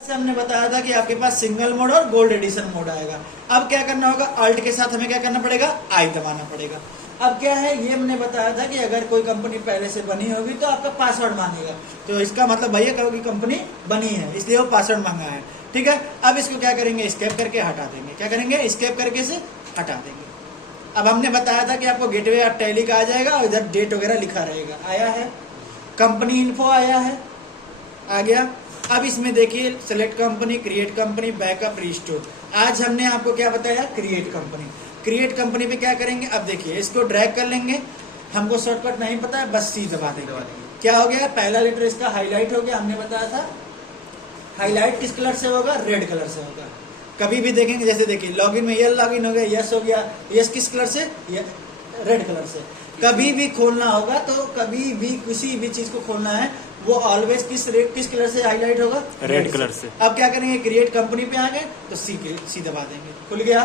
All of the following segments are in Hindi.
से हमने बताया था कि आपके पास सिंगल मोड और गोल्ड एडिशन मोड आएगा। अब क्या करना होगा, अल्ट के साथ हमें क्या करना पड़ेगा, आई दबाना पड़ेगा। अब क्या है, ये हमने बताया था कि अगर कोई कंपनी पहले से बनी होगी तो आपका पासवर्ड मांगेगा, तो इसका मतलब भैया कहो कि कंपनी बनी है इसलिए वो पासवर्ड मांगा है। ठीक है, अब इसको क्या करेंगे, एस्केप करके हटा देंगे। क्या करेंगे, एस्केप करके से हटा देंगे। अब हमने बताया था कि आपको गेटवे ऑफ टैली का आ जाएगा और इधर डेट वगैरह लिखा रहेगा, आया है। कंपनी इन्फो आया है, आ गया। अब इसमें देखिए select company, create company, backup, restore. आज हमने आपको क्या बताया, क्रिएट कंपनी। क्रिएट कंपनी पे क्या करेंगे, अब देखिए इसको ड्रैग कर लेंगे, हमको शॉर्टकट नहीं पता है, बस सी दबा देंगे। क्या हो गया, पहला लेटर इसका हाईलाइट हो गया। हमने बताया था हाईलाइट किस कलर से होगा, रेड कलर से होगा। कभी भी देखेंगे, जैसे देखिए लॉगिन में ये लॉगिन हो गया, यस हो गया, यस किस कलर से, रेड कलर से। कभी भी खोलना होगा तो कभी भी किसी भी चीज को खोलना है वो ऑलवेज किस कलर से हाईलाइट होगा, रेड कलर से। अब क्या करेंगे, क्रिएट कंपनी पे आ गए तो सी दबा देंगे, खुल गया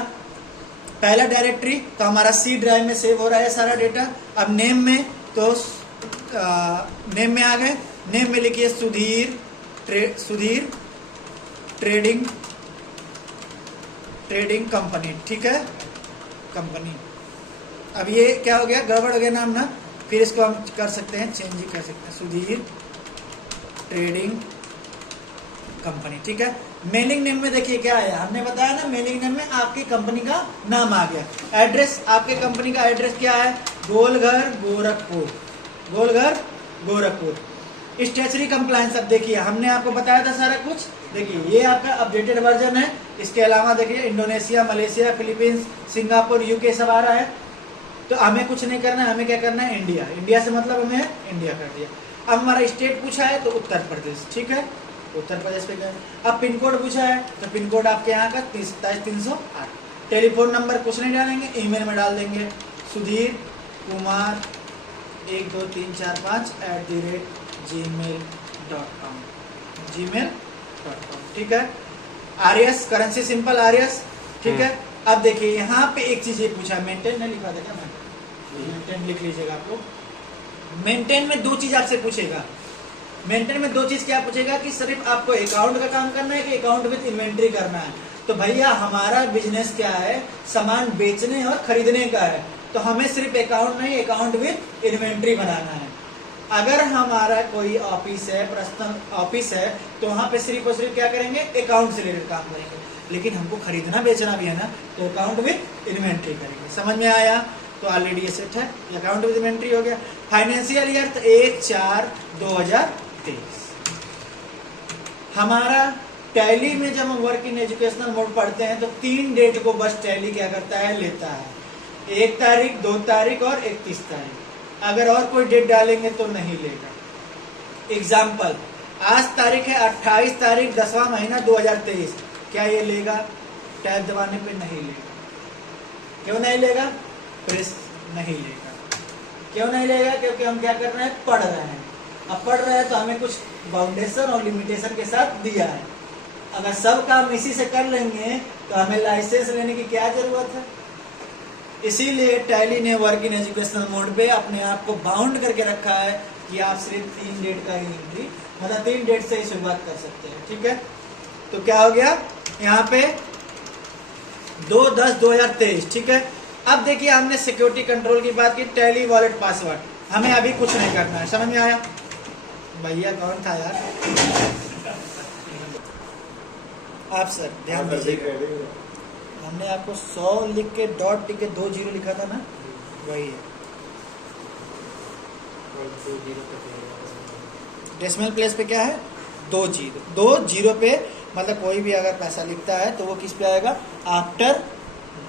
पहला डायरेक्टरी। तो हमारा सी ड्राइव में सेव हो रहा है सारा डेटा। अब नेम में तो नेम में आ गए, नेम में लिखिए सुधीर ट्रेडिंग कंपनी। ठीक है, कंपनी। अब ये क्या हो गया, गड़बड़ हो गया नाम ना, फिर इसको हम कर सकते हैं, चेंज ही कर सकते हैं, सुधीर ट्रेडिंग कंपनी। ठीक है, मेलिंग नेम में देखिए क्या आया, हमने बताया ना मेलिंग नेम में आपकी कंपनी का नाम आ गया। एड्रेस, आपके कंपनी का एड्रेस क्या है, गोलघर गोरखपुर। स्टेचुरी कंप्लायंस, अब देखिए हमने आपको बताया था सारा कुछ। देखिए ये आपका अपडेटेड वर्जन है। इसके अलावा देखिए Indonesia, Malaysia, Philippines, Singapore, UK सब आ रहा है। तो हमें कुछ नहीं करना है, हमें क्या करना है, इंडिया से मतलब हमें इंडिया कर दिया। अब हमारा स्टेट पूछा है तो उत्तर प्रदेश। ठीक है, उत्तर प्रदेश पे गए। अब पिन कोड पूछा है तो पिन कोड आपके यहाँ का 27,308। टेलीफोन नंबर कुछ नहीं डालेंगे, ईमेल में डाल देंगे सुधीर कुमार 12345@gmail.com। ठीक है, आरएस करेंसी सिंपल आरएस। ठीक है, अब देखिए यहाँ पे एक चीज ये पूछा, मेंटेन नहीं लिखा देगा, मेंटेन लिख लीजिएगा। आपको मेंटेन में दो चीज आपसे पूछेगा। मेंटेन में दो चीज क्या पूछेगा कि सिर्फ आपको अकाउंट का काम करना है कि अकाउंट विद इन्वेंट्री करना है। तो भैया हमारा बिजनेस क्या है, सामान बेचने और खरीदने का है, तो हमें सिर्फ अकाउंट नहीं, अकाउंट विद इन्वेंट्री बनाना है। अगर हमारा कोई ऑफिस है, पर्सनल ऑफिस है, तो वहां पे सिर्फ और सिर्फ क्या करेंगे, अकाउंट से रिलेटेड काम करेंगे। लेकिन हमको खरीदना बेचना भी है ना, तो अकाउंट विद इन्वेंट्री करेंगे। समझ में आया, तो ऑलरेडी ये सेट है, अकाउंट विद इन्वेंट्री हो गया। फाइनेंशियल ईयर तो 1/4/2023। हमारा टैली में जब हम वर्क इन एजुकेशनल मोड पढ़ते हैं तो 3 डेट को बस टैली क्या करता है, लेता है, 1 तारीख, 2 तारीख और 31 तारीख। अगर और कोई डेट डालेंगे तो नहीं लेगा। एग्जाम्पल, आज तारीख है 28 तारीख 10वां महीना 2023, क्या ये लेगा, टैब दबाने पे नहीं लेगा। क्यों नहीं लेगा, प्रेस नहीं लेगा। क्यों नहीं लेगा, क्योंकि हम क्या कर रहे हैं, पढ़ रहे हैं। अब पढ़ रहे हैं तो हमें कुछ बाउंडेशन और लिमिटेशन के साथ दिया है। अगर सब काम इसी से कर लेंगे तो हमें लाइसेंस लेने की क्या जरूरत है। इसीलिए टैली ने वर्क इन एजुकेशनल मोड पे अपने आप को बाउंड करके रखा है कि आप सिर्फ 3 डेट का ही एंट्री, मतलब 3 डेट से ही शुरुआत कर सकते हैं। ठीक है, तो क्या हो गया यहाँ पे 2/10/2023। ठीक है, अब देखिए हमने सिक्योरिटी कंट्रोल की बात की, टैली वॉलेट पासवर्ड, हमें अभी कुछ नहीं करना है। समझ में आया, भैया कौन था यार, आप सर ध्यान दीजिए, हमने आपको 100 लिख के डॉट टिक के 2 जीरो लिखा था ना, वही है। डेसिमल प्लेस पे क्या है, 2 जीरो पे, मतलब कोई भी अगर पैसा लिखता है तो वो किस पे आएगा, आफ्टर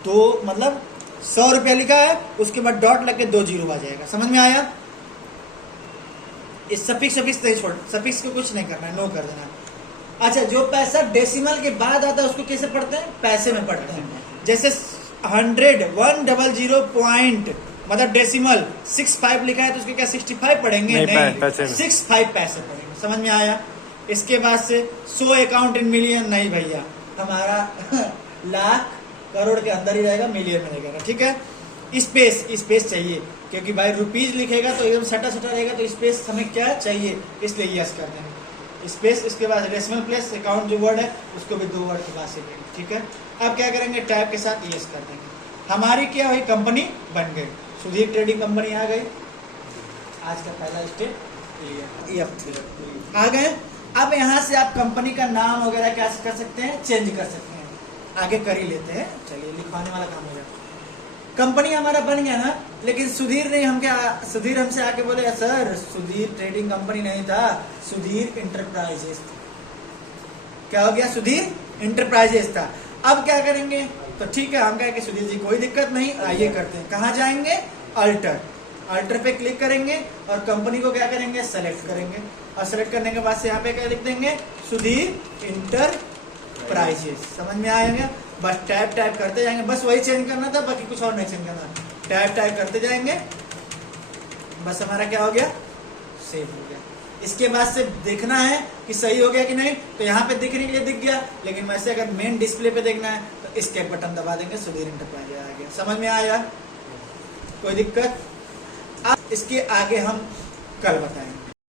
2, मतलब 100 रुपया लिखा है उसके बाद डॉट लग के 2 जीरो आ जाएगा। समझ में आया, इस सफिक्स नहीं छोड़, सफिक्स को कुछ नहीं करना है, नो कर देना। अच्छा, जो पैसा डेसिमल के बाद आता है उसको कैसे पढ़ते हैं, पैसे में पढ़ते हैं। जैसे 100 पॉइंट, मतलब डेसिमल 65 लिखा है तो उसके क्या 65 पढ़ेंगे, नहीं 65 पैसे पढ़ेंगे। समझ में आया। इसके बाद से 100 अकाउंट इन मिलियन, नहीं भैया हमारा लाख करोड़ के अंदर ही रहेगा, मिलियन में रहेगा। ठीक है, स्पेस चाहिए, क्योंकि भाई रुपीज लिखेगा तो एकदम सटा रहेगा, तो स्पेस हमें क्या चाहिए, इसलिए यस कर देंगे। स्पेस, इसके बाद डेसिमल प्लेस, अकाउंट जो वर्ड है उसको भी 2 वर्ड के बाद से लेंगे, ठीक है। अब क्या करेंगे, टैब के साथ यस कर देंगे, हमारी क्या हुई, कंपनी बन गई, सुधीर ट्रेडिंग कंपनी आ गई। आज का पहला स्टेप क्लियर आ गए। अब यहाँ से आप कंपनी का नाम वगैरह क्या कर सकते हैं, चेंज कर सकते हैं, आगे कर ही लेते हैं। चलिए लिखवाने वाला काम हो जाए। कंपनी हमारा बन गया ना, लेकिन सुधीर ने सुधीर हमसे आके बोले सर सुधीर ट्रेडिंग कंपनी नहीं था, सुधीर इंटरप्राइजेस था। क्या हो गया, सुधीर इंटरप्राइजेस था। अब क्या करेंगे, तो ठीक है हम कहें कि सुधीर जी कोई दिक्कत नहीं, आइए करते हैं। कहाँ जाएंगे, अल्टर पे क्लिक करेंगे और कंपनी को क्या करेंगे, सेलेक्ट करेंगे, और सेलेक्ट करने के बाद से यहाँ पे क्या लिख देंगे, सुधीर इंटरप्राइजेस। समझ में आएगा, बस टैब करते जाएंगे, बस वही चेंज करना था, बाकी कुछ और नहीं चेंज करना। टैब करते जाएंगे, बस हमारा क्या हो गया, सेव हो गया। इसके बाद से देखना है कि सही हो गया कि नहीं, तो यहाँ पे दिखने के लिए दिख गया, लेकिन वैसे अगर मेन डिस्प्ले पे देखना है तो एस्केप बटन दबा देंगे, सुधीर इंटरप्राइजेस आ गया। समझ में आया, कोई दिक्कत। अब इसके आगे हम कल बताएंगे।